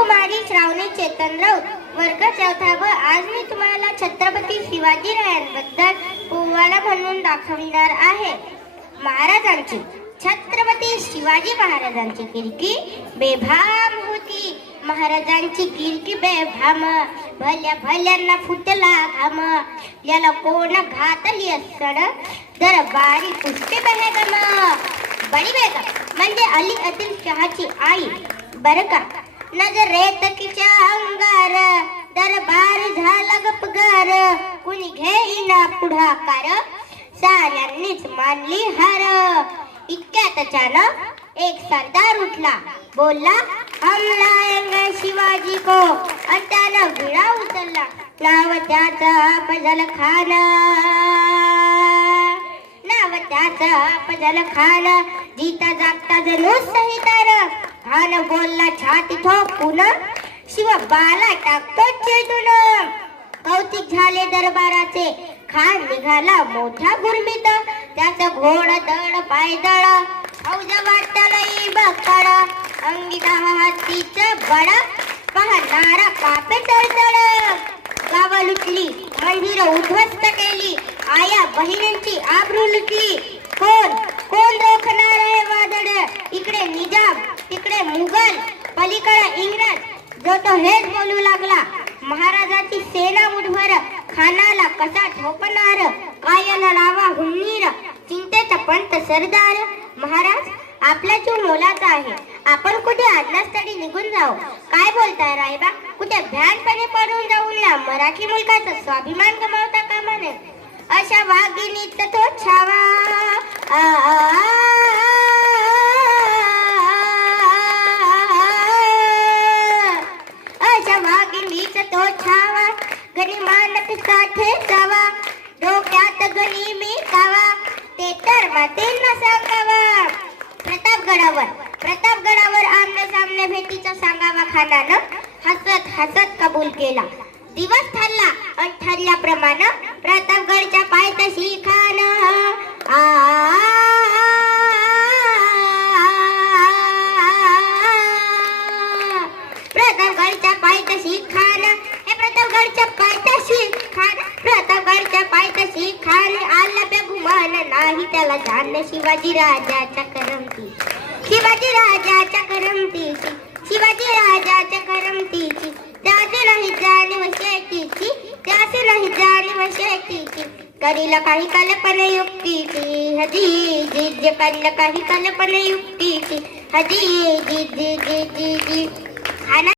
कुमारी श्रावणी चेतन राऊत, वर्ग चौथा व आज मी तुम्हाला छत्रपती शिवाजी रायांबद्दल पोवाडा म्हणून दाखविणार आहे. महाराजांची छत्रपती शिवाजी महाराजांची कीर्ती बेभाम होती. महाराजांची कीर्ती बेभाम, भल्या भल्यांना फुटला घाम. याला कोण घातली असड, दरबारी पुष्टी बेगम. बडी बेगम म्हणजे अली आदिलशहाची आई बर का. नजरेत तिच्या अंगार, दरबार झाला गपगार. कुणी घेईना पुढाकार, साऱ्यांनीच मानली हार. इतक्यात अचानक एक सरदार उठला, बोलला हम लाएंगे शिवाजी को. आणि त्यानं विळा उचलला, नाव त्याचा अफजल खान. नाव त्याचा अफजल खान. जीता जागता जणू सहितार. खान बोलला छाती ठोकून, शिव बाला टाकतो चेतून. कौतिक झाले दरबाराचे, खान निघाला मोठ्या गुरमीत. त्याचा घोड दड पायदळ, फौज वाटलई बकड. अंगी हातीच बड, पाहणारा कापे तळतळ. गाव लुटली, मंदिर उद्ध्वस्त केली, आया बहिणींची आबरू लुटली. कोण कोण रोखणार आहे वादळ. इकडे निजाम, तिकडे मुघल, पलीकडे इंग्रज. जो तो हेच बोलू लागला, महाराजाची सेना मुठभर. खानाला कसा ठोकणार, काय लढावा हुन्नीर. चिंतेचा पंत सरदार. महाराज आपला जीव मोलाचा आहे, आपण कुठे आडनास्तडी निघून जाऊ. काय बोलताय रायबा, कुठे भ्यानपणे पडून जाऊ नये. मराठी मुलकाचा स्वाभिमान गमावता कामा नये. अशा वाघिणीत तो छावा, अशा वाघिणीत तो छावा. गनिमानत साठे जावा, डोक्यात गनिमी कावा. ते तर मातेंना सांगावा. प्रतापगडावर आमने सामने भेटीचा सांगावा खानानं. हसत हसत कबूल केला. दिवस ठरला आणि ठरल्याप्रमाणे प्रतापगडच्या पायथ्याशी खान. प्रतापगडच्या पायथ्याशी खान. हे प्रतापगडच्या पायथ्याशी खान. प्रतापगडच्या पायथ्याशी खान. आला बेगुमान नाही त्याला जाण. शिवाजी राजाच्या करमती, शिवाजी राजाच्या करमतीची, शिवाजी राजाच्या करमतीची. त्याचे नाही जाणीव शेतीची, त्याचे नाही जाणीव शेतीची. करील काही कल्पना युक्तीची, हजी जी करील काही कल्पना युक्तीची. हजी जी जी जी जी जी.